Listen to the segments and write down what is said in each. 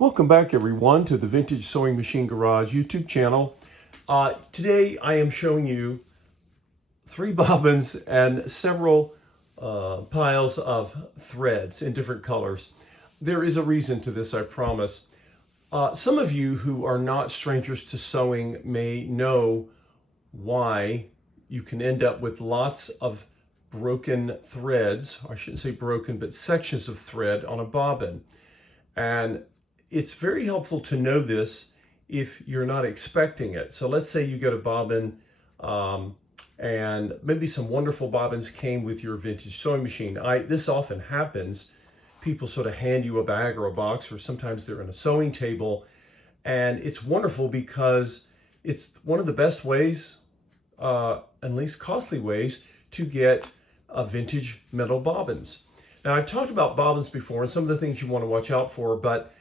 Welcome back everyone to the Vintage Sewing Machine Garage YouTube channel. Today I am showing you 3 bobbins and several piles of threads in different colors. There is a reason to this, I promise. Some of you who are not strangers to sewing may know why you can end up with lots of broken threads. I shouldn't say broken, but sections of thread on a bobbin. And it's very helpful to know this if you're not expecting it. So let's say you get a bobbin and maybe some wonderful bobbins came with your vintage sewing machine. This often happens. People sort of hand you a bag or a box, or sometimes they're in a sewing table. And it's wonderful because it's one of the best ways, and least costly ways, to get vintage metal bobbins. Now, I've talked about bobbins before and some of the things you want to watch out for, but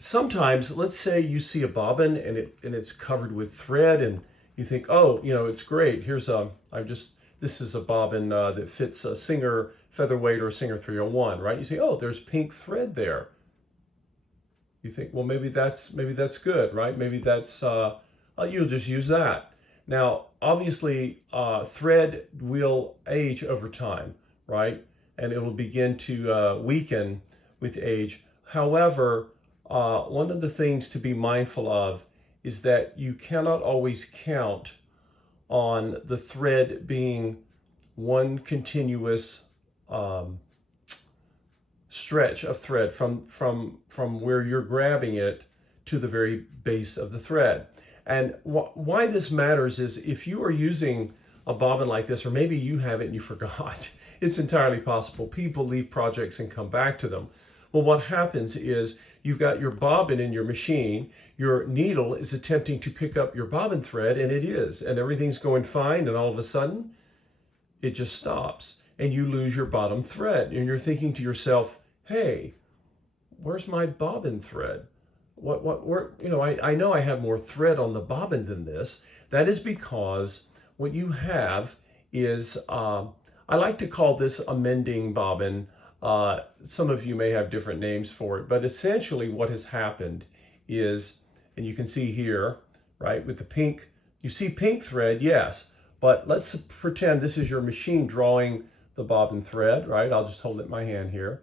sometimes, let's say you see a bobbin and it's covered with thread and you think, oh, it's great. This is a bobbin that fits a Singer Featherweight or a Singer 301, right? You say, oh, there's pink thread there. You think, well, maybe that's good, right? Maybe that's, you'll just use that. Now, obviously, thread will age over time, right? And it will begin to weaken with age. However, one of the things to be mindful of is that you cannot always count on the thread being one continuous stretch of thread from where you're grabbing it to the very base of the thread. And why this matters is if you are using a bobbin like this, or maybe you have it and you forgot, it's entirely possible. People leave projects and come back to them. Well, what happens is you've got your bobbin in your machine, your needle is attempting to pick up your bobbin thread, and it is, and everything's going fine, and all of a sudden, it just stops, and you lose your bottom thread, and you're thinking to yourself, hey, where's my bobbin thread? I know I have more thread on the bobbin than this. That is because what you have is, I like to call this a mending bobbin. Some of you may have different names for it, but essentially what has happened is, and you can see here, right, with the pink, you see pink thread, yes, but let's pretend this is your machine drawing the bobbin thread, right? I'll just hold it in my hand here,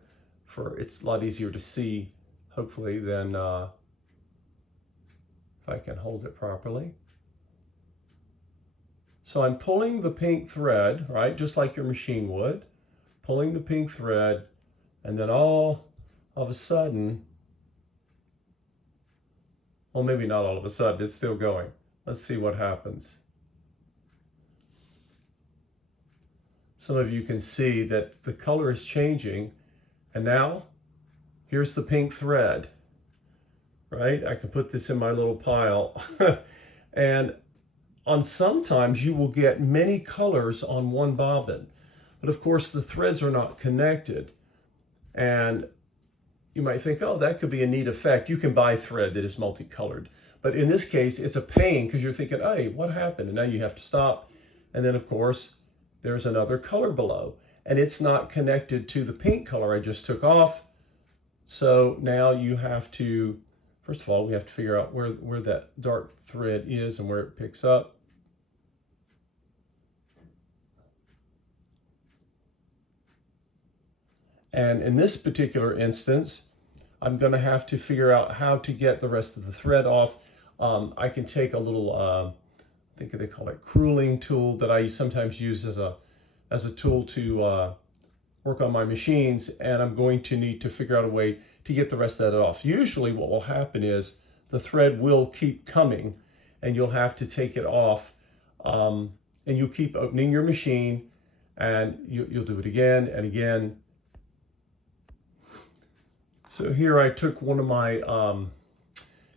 it's a lot easier to see, hopefully, than if I can hold it properly. So I'm pulling the pink thread, right, just like your machine would, pulling the pink thread, and then all of a sudden, well, maybe not all of a sudden, it's still going. Let's see what happens. Some of you can see that the color is changing, and now here's the pink thread, right? I can put this in my little pile. And sometimes you will get many colors on one bobbin. But of course, the threads are not connected. And you might think, oh, that could be a neat effect. You can buy thread that is multicolored. But in this case, it's a pain because you're thinking, hey, what happened? And now you have to stop. And then, of course, there's another color below. And it's not connected to the pink color I just took off. So now you have to, first of all, we have to figure out where that dark thread is and where it picks up. And in this particular instance, I'm going to have to figure out how to get the rest of the thread off. I can take a little, I think they call it crewling tool that I sometimes use as a tool to work on my machines, and I'm going to need to figure out a way to get the rest of that off. Usually what will happen is the thread will keep coming, and you'll have to take it off, and you'll keep opening your machine, and you'll do it again and again. So here I took one of my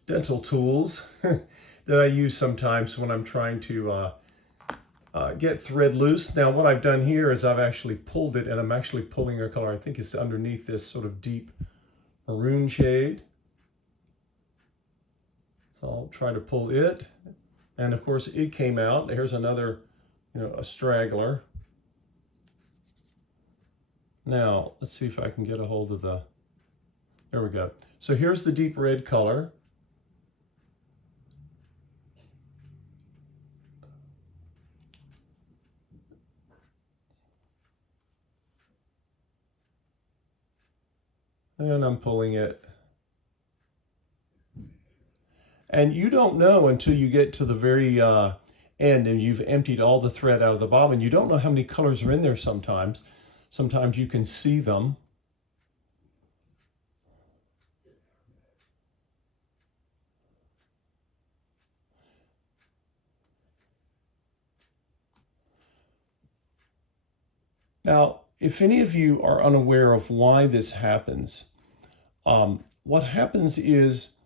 dental tools that I use sometimes when I'm trying to get thread loose. Now what I've done here is I've actually pulled it, and I'm actually pulling a color, I think it's underneath this sort of deep maroon shade. So I'll try to pull it, and of course it came out. Here's another, a straggler. Now let's see if I can get a hold of the There we go. So here's the deep red color. And I'm pulling it. And you don't know until you get to the very end and you've emptied all the thread out of the bobbin. You don't know how many colors are in there sometimes. Sometimes you can see them. Now, if any of you are unaware of why this happens, what happens is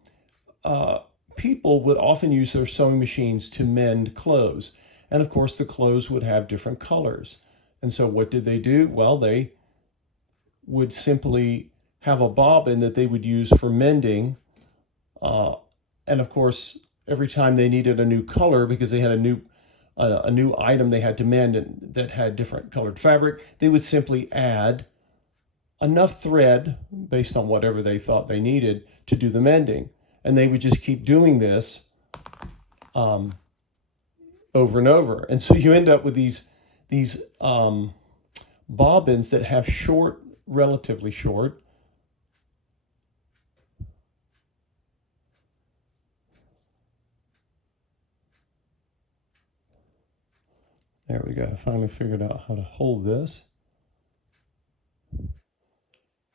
people would often use their sewing machines to mend clothes. And of course, the clothes would have different colors. And so what did they do? Well, they would simply have a bobbin that they would use for mending. And of course, every time they needed a new color because they had a new item they had to mend that had different colored fabric, they would simply add enough thread based on whatever they thought they needed to do the mending. And they would just keep doing this over and over. And so you end up with these bobbins that have short, relatively short, there we go. I finally figured out how to hold this.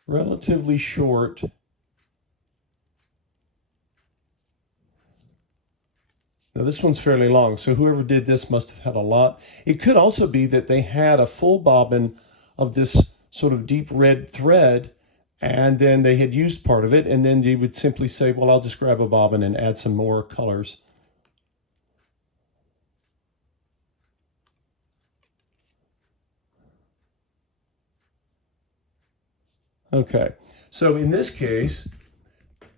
Relatively short. Now this one's fairly long, so whoever did this must have had a lot. It could also be that they had a full bobbin of this sort of deep red thread, and then they had used part of it, and then they would simply say, well, I'll just grab a bobbin and add some more colors. Okay, so in this case,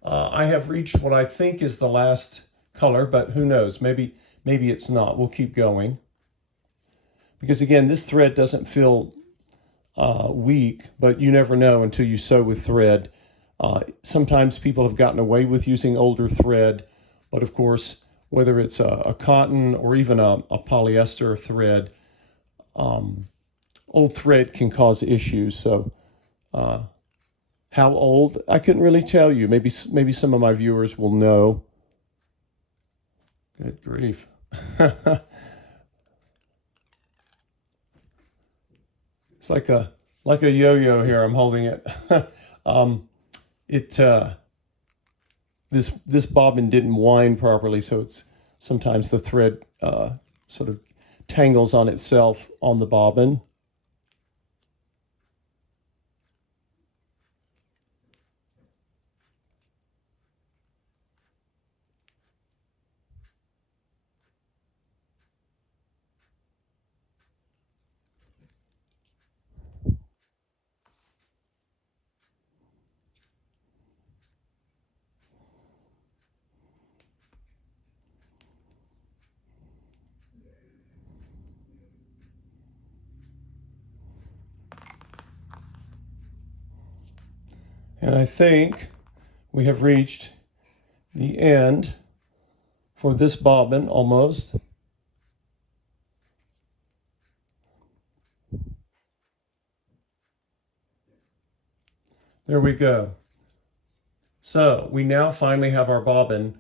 I have reached what I think is the last color, but who knows? Maybe it's not. We'll keep going. Because again, this thread doesn't feel weak, but you never know until you sew with thread. Sometimes people have gotten away with using older thread, but of course, whether it's a cotton or even a polyester thread, old thread can cause issues. So how old? I couldn't really tell you. Maybe some of my viewers will know. Good grief. It's like a yo-yo here. I'm holding it. This bobbin didn't wind properly, so it's sometimes the thread sort of tangles on itself on the bobbin. And I think we have reached the end for this bobbin almost. There we go. So we now finally have our bobbin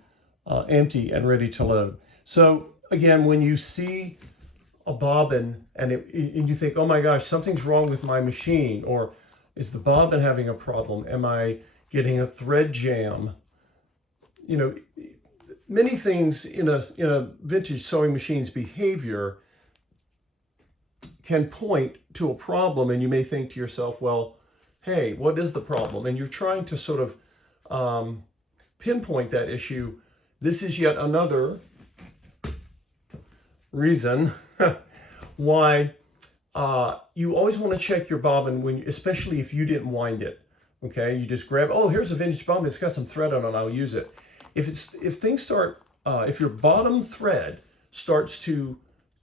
empty and ready to load. So again, when you see a bobbin and you think, oh my gosh, something's wrong with my machine, or is the bobbin having a problem? Am I getting a thread jam? You know, many things in a vintage sewing machine's behavior can point to a problem, and you may think to yourself, well, hey, what is the problem? And you're trying to sort of pinpoint that issue. This is yet another reason why you always want to check your bobbin, especially if you didn't wind it. Okay, you just grab, oh, here's a vintage bobbin, it's got some thread on it, I'll use it. If your bottom thread starts to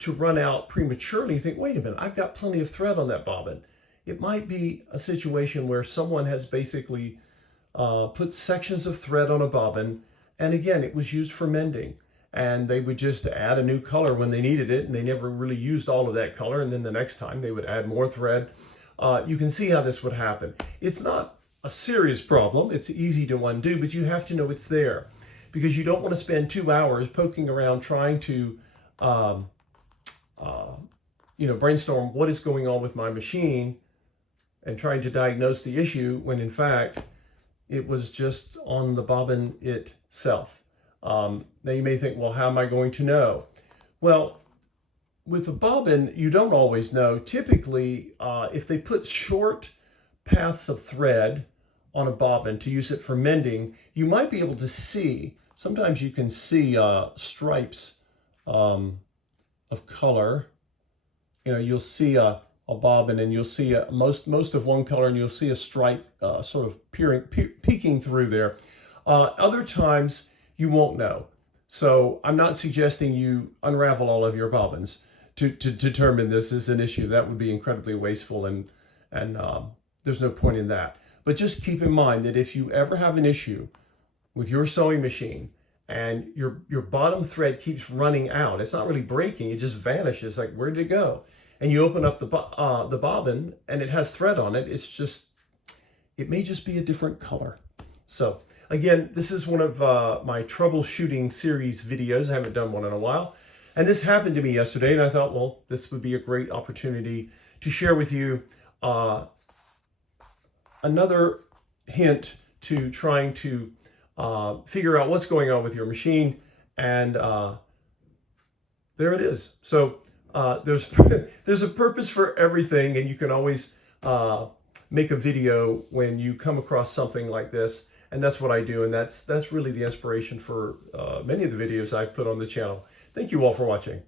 run out prematurely, you think, wait a minute, I've got plenty of thread on that bobbin. It might be a situation where someone has basically put sections of thread on a bobbin, and again, it was used for mending. And they would just add a new color when they needed it, and they never really used all of that color, and then the next time they would add more thread. You can see how this would happen. It's not a serious problem. It's easy to undo, but you have to know it's there, because you don't want to spend 2 hours poking around trying to brainstorm what is going on with my machine and trying to diagnose the issue when in fact it was just on the bobbin itself. Now you may think, well, how am I going to know? Well, with a bobbin, you don't always know. Typically, if they put short paths of thread on a bobbin to use it for mending, you might be able to see, sometimes you can see stripes of color. You'll see a bobbin and you'll see most of one color, and you'll see a stripe sort of peeking through there. Other times you won't know. So I'm not suggesting you unravel all of your bobbins to determine this is an issue. That would be incredibly wasteful, and there's no point in that. But just keep in mind that if you ever have an issue with your sewing machine and your bottom thread keeps running out, it's not really breaking, it just vanishes. Like, where did it go? And you open up the bobbin and it has thread on it. It may just be a different color. So again, this is one of my troubleshooting series videos. I haven't done one in a while. And this happened to me yesterday, and I thought, well, this would be a great opportunity to share with you another hint to trying to figure out what's going on with your machine. And there it is. So there's a purpose for everything, and you can always make a video when you come across something like this. And that's what I do, and that's really the inspiration for many of the videos I've put on the channel. Thank you all for watching.